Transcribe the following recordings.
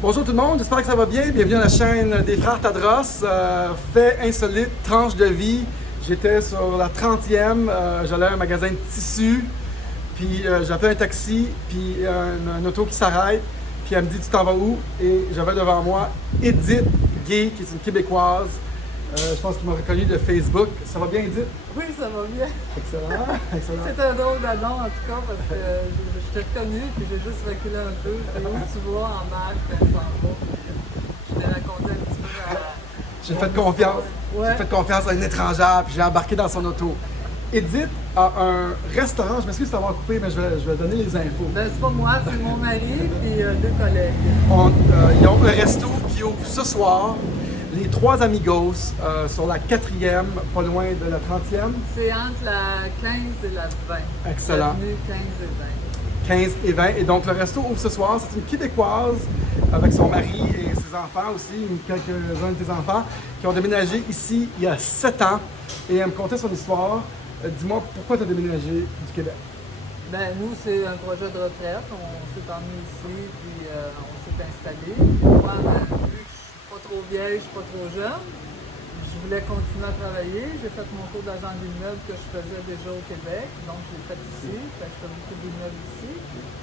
Bonjour tout le monde, j'espère que ça va bien. Bienvenue à la chaîne des Frères Tadros. Fait insolite, tranche de vie. J'étais sur la 30e, j'allais à un magasin de tissus, puis j'appelle un taxi, puis un auto qui s'arrête, puis elle me dit tu t'en vas où? Et j'avais devant moi Edith Gay, qui est une Québécoise. Je pense qu'il m'a reconnu de Facebook. Ça va bien, Edith? Oui, ça va bien. Excellent, excellent. C'est un drôle d'annonce en tout cas parce que je t'ai reconnu puis j'ai juste reculé un peu. Et où tu vas en marche, puis elle s'en va. Je t'ai raconté un petit peu à... J'ai fait confiance. Ouais. J'ai fait confiance à une étrangère, puis j'ai embarqué dans son auto. Edith a un restaurant, je m'excuse d'avoir coupé, mais je vais donner les infos. Ben, c'est pas moi, c'est mon mari puis deux collègues. Ils ont un resto qui ouvre ce soir, les Trois Amigos, sur la 4e, pas loin de la 30e. C'est entre la 15 et la 20. Excellent. Avenue 15 et 15 et 20. Et donc, le resto ouvre ce soir. C'est une Québécoise avec son mari et ses enfants aussi, quelques-uns de tes enfants, qui ont déménagé ici il y a 7 ans. Et elle me contait son histoire. Dis-moi, pourquoi tu as déménagé du Québec? Ben, nous, c'est un projet de retraite. On s'est emmené ici, puis on s'est installé. Moi, ben, vu que je suis pas trop vieille, je suis pas trop jeune, je voulais continuer à travailler. J'ai fait mon cours d'agent d'immeuble que je faisais déjà au Québec, donc je l'ai fait ici. Fait que je fais beaucoup d'immeubles ici.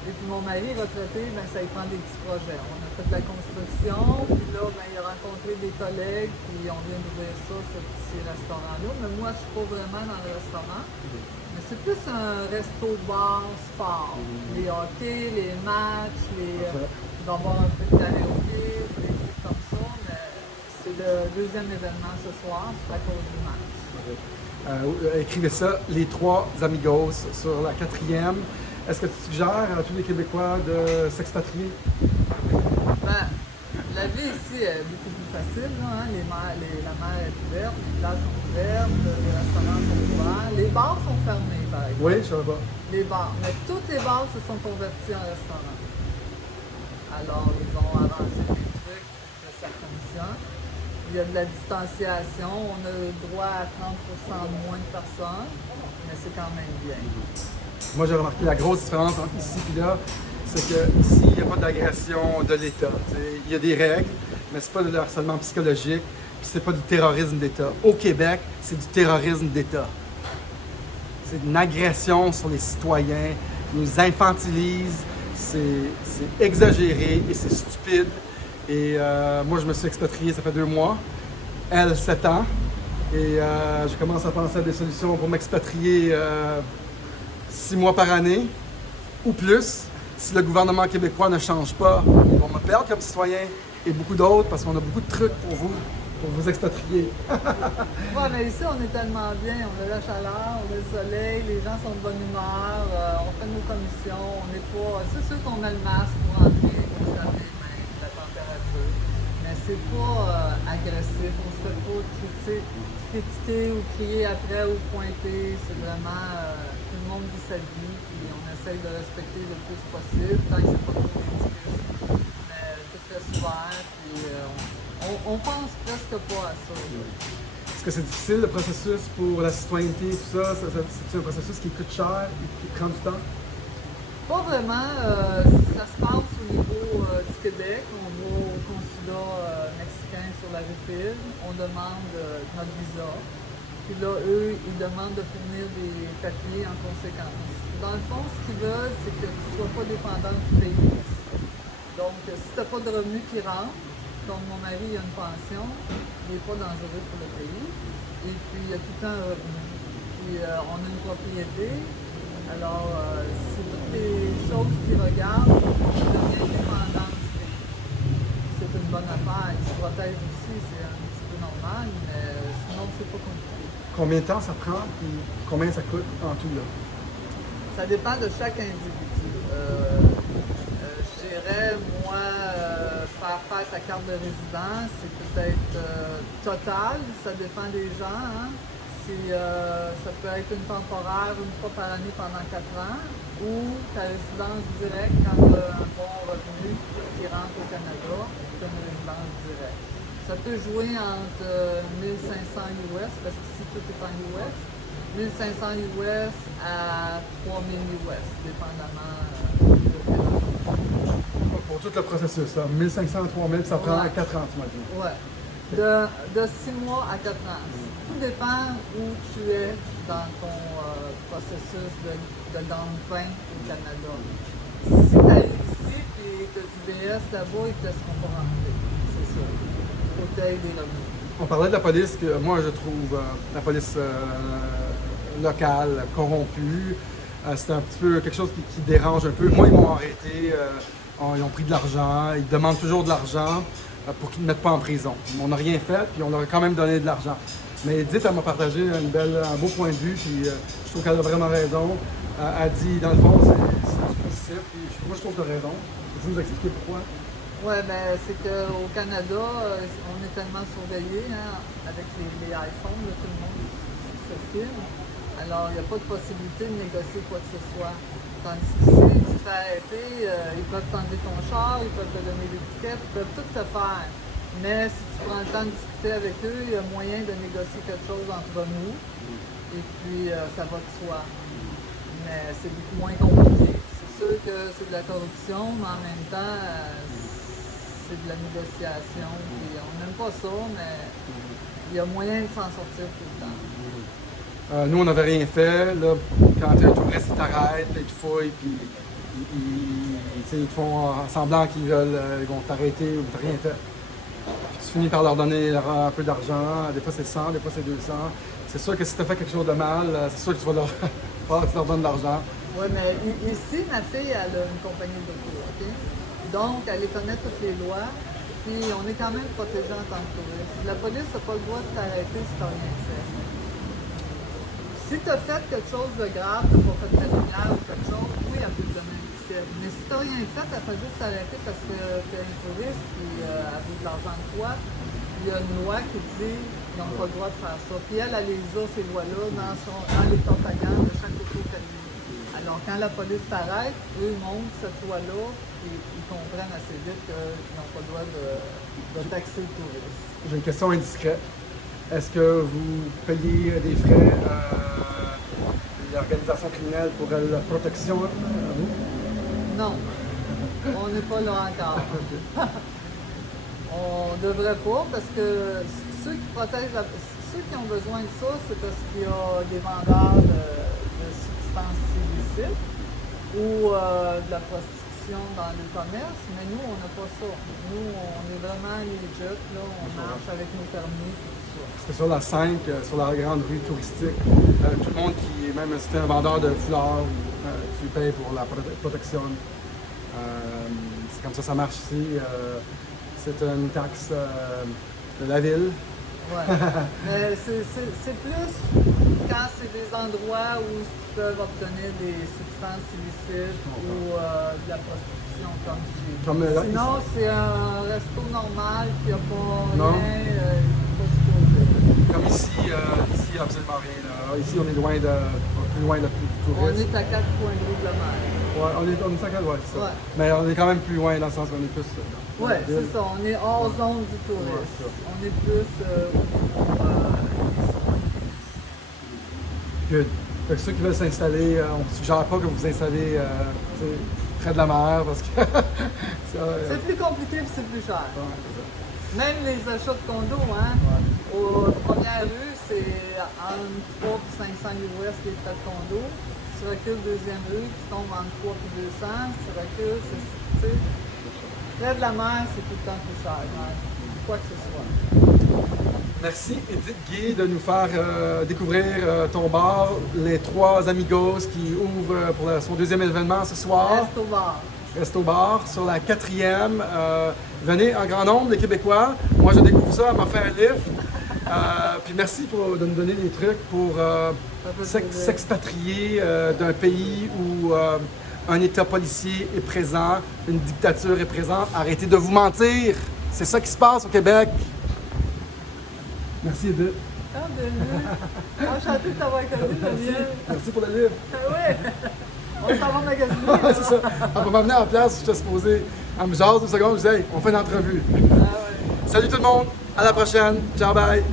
Et puis mon mari retraité, ben, ça y prend des petits projets. On a fait de la construction, puis là, ben, il a rencontré des collègues, puis on vient d'ouvrir ça, ce petit restaurant-là. Mais moi, je suis pas vraiment dans le restaurant. Mais c'est plus un resto-bar sport. Les hockey, les matchs, il va y avoir un peu de karaoké, des trucs comme ça, mais c'est le deuxième événement ce soir, c'est à cause du match. Écrivez ça, les Trois Amigos, sur la 4e. Est-ce que tu suggères à tous les Québécois de s'expatrier? Ben, la vie ici est beaucoup plus facile, là, hein? La mer est ouverte, les plages sont ouvertes, les restaurants sont ouverts, les bars sont fermés par exemple. Oui, je savais pas. Les bars, mais tous les bars se sont convertis en restaurants. Alors, ils ont arrangé des trucs pour que ça fonctionne. Il y a de la distanciation, on a le droit à 30% de moins de personnes, mais c'est quand même bien. Moi, j'ai remarqué la grosse différence entre ici et là, c'est que ici, il n'y a pas d'agression de l'État. Il y a des règles, mais c'est pas de harcèlement psychologique, puis c'est pas du terrorisme d'État. Au Québec, c'est du terrorisme d'État. C'est une agression sur les citoyens, ils nous infantilisent, c'est exagéré et c'est stupide. Et moi, je me suis expatrié, ça fait 2 mois, elle, 7 ans, et je commence à penser à des solutions pour m'expatrier 6 mois par année ou plus. Si le gouvernement québécois ne change pas, ils vont me perdre comme citoyen et beaucoup d'autres parce qu'on a beaucoup de trucs pour vous expatrier. Ouais, mais ici, on est tellement bien. On a la chaleur, on a le soleil, les gens sont de bonne humeur, on fait nos commissions, on n'est pas... C'est sûr qu'on met le masque pour entrer, pour se laver les mains, la température. Mais c'est pas agressif, on se fait pas critiquer ou crier après ou pointer. C'est vraiment... tout le monde vit sa vie, puis on essaye de respecter le plus possible, tant que c'est pas trop ridicule. Mais tout reste ouvert, puis on pense presque pas à ça. Est-ce que c'est difficile le processus pour la citoyenneté, tout ça? C'est un processus qui coûte cher et qui prend du temps? Pas vraiment. Ça se passe au niveau du Québec. On va au consulat mexicain sur la rue Pile. On demande notre visa. Puis là, eux, ils demandent de fournir des papiers en conséquence. Dans le fond, ce qu'ils veulent, c'est que tu ne sois pas dépendant du pays. Donc, si tu n'as pas de revenus qui rentrent, comme mon mari a une pension, il n'est pas dangereux pour le pays. Et puis, il y a tout le temps un revenu. Puis, on a une propriété. Alors, c'est toutes les choses qu'ils regardent pour qu'on devienne dépendant du pays. C'est une bonne affaire. Ils se protègent aussi, c'est un petit peu normal, mais sinon, c'est pas compliqué. Combien de temps ça prend et combien ça coûte en tout là? Ça dépend de chaque individu. Je dirais, moi, faire ta carte de résident, c'est peut-être total, ça dépend des gens. Hein. Ça peut être une temporaire, une fois par année pendant 4 ans, ou ta résidence directe quand tu as un bon revenu qui rentre au Canada, tu as une résidence directe. Ça peut jouer entre 1500 US, parce que si tout est en US, 1500 US à 3000 US, dépendamment du pays. Pour tout le processus, là, 1500 à 3000, ça prend Ouais. 4 ans, tu m'as dit. Ouais. De 6 mois à 4 ans. Tout dépend où tu es dans ton processus de gagne-pain au Canada. Si tu arrives ici et que tu BS là-bas, ils ne te laisseront pas rentrer. C'est ça. Il faut que tu aies des revenus. On parlait de la police, que moi je trouve la police locale corrompue. C'est un petit peu quelque chose qui dérange un peu. Moi, ils m'ont arrêté, ils ont pris de l'argent, ils demandent toujours de l'argent pour qu'ils ne me mettent pas en prison. On n'a rien fait, puis on leur a quand même donné de l'argent. Mais Edith, elle m'a partagé un beau point de vue, puis je trouve qu'elle a vraiment raison. Elle dit, dans le fond, c'est du positif, puis moi je trouve qu'elle a raison. Je vais vous expliquer pourquoi. Oui, ben, c'est qu'au Canada, on est tellement surveillé hein, avec les iPhones, là, tout le monde se filme. Alors, il n'y a pas de possibilité de négocier quoi que ce soit. Tandis qu'ici, tu te fais arrêter, ils peuvent t'enlever ton char, ils peuvent te donner l'étiquette, ils peuvent tout te faire. Mais si tu prends le temps de discuter avec eux, il y a moyen de négocier quelque chose entre nous. Et puis, ça va de soi. Mais c'est beaucoup moins compliqué. C'est sûr que c'est de la corruption, mais en même temps, c'est de la négociation. Puis on n'aime pas ça, mais il y a moyen de s'en sortir tout le temps. Nous, on n'avait rien fait. Là, quand un touriste t'arrête, ils te fouillent, puis ils te font semblant qu'ils ils vont t'arrêter ou t'as rien fait. Puis tu finis par leur donner un peu d'argent. Des fois, c'est 100, des fois, c'est 200. C'est sûr que si tu as fait quelque chose de mal, c'est sûr que tu vas leur donner de l'argent. Oui, mais ici, ma fille, elle a une compagnie d'auto, OK? Donc, elle connaît toutes les lois, puis on est quand même protégé en tant que touriste. La police n'a pas le droit de t'arrêter si tu n'as rien fait. Si tu as fait quelque chose de grave, tu n'as pas fait de la lumière ou quelque chose, oui, elle peut te donner une étiquette. Mais si tu n'as rien fait, elle fait juste t'arrêter parce que tu es un touriste et elle veut de l'argent de toi. Il y a une loi qui dit qu'ils n'ont pas le droit de faire ça. Puis elle les a, ces lois-là, dans les propagande de chaque auto qu'elle vit. Alors, quand la police t'arrête, eux montrent cette loi-là et ils comprennent assez vite qu'ils n'ont pas le droit de taxer le touriste. J'ai une question indiscrète. Est-ce que vous payez des frais l'organisation criminelle pour la protection vous? Non, on n'est pas là encore. On devrait pas parce que ceux qui protègent ceux qui ont besoin de ça, c'est parce qu'il y a des vendeurs de substances illicites ou de la prostitution dans le commerce, mais nous, on n'a pas ça. Nous, on est vraiment legit, là, on marche avec nos permis et tout ça. Parce que sur la 5, sur la grande rue touristique, tout le monde qui, même si tu es un vendeur de fleurs, tu payes pour la protection. C'est comme ça marche ici. C'est une taxe de la ville. Ouais. Mais c'est plus quand c'est des endroits où ils peuvent obtenir des substances illicites ou de la prostitution, comme je l'ai dit. Sinon, c'est un resto normal qui n'a pas rien, pas supposé. Comme ici, absolument rien. Là. Ici, on est loin plus loin du tourisme. On est à 4 points de vue de la mer. Ouais, on est à 4, ouais, c'est ça. Ouais. Mais on est quand même plus loin dans le sens qu'on est plus. Oui, c'est ça. On est hors zone du tourisme. On est plus Good. Fait que ceux qui veulent s'installer, on ne suggère pas que vous vous installez près de la mer parce que c'est plus compliqué et c'est plus cher. Ouais, même les achats de condos, hein? Ouais. Aux premières rues, c'est entre 3 et 500 US les frais de condo. Tu recules deuxième rue, tu tombes entre 3 et 200. Tu recules, tu sais. Près de la mer, c'est tout le temps plus cher, hein? Quoi que ce soit. Merci Edith Guy de nous faire découvrir ton bar, les 3 amigos qui ouvrent pour son deuxième événement ce soir. Reste au bar. Resto Bar sur la 4e. Venez en grand nombre, les Québécois. Moi, je découvre ça, elle m'a fait un lift. Puis merci de nous donner des trucs pour s'expatrier d'un pays où un État policier est présent, une dictature est présente. Arrêtez de vous mentir. C'est ça qui se passe au Québec. Merci Edith. Ah, bienvenue. Enchanté de t'avoir connu, Daniel. Merci pour le livre. Oui. On s'en va magasiner. Ouais, c'est ça. Elle va m'amener en place, j'étais supposé. Elle me jase 2 secondes, je dis hey, on fait une entrevue. Ah, ouais. Salut tout le monde, à la prochaine. Ciao, bye.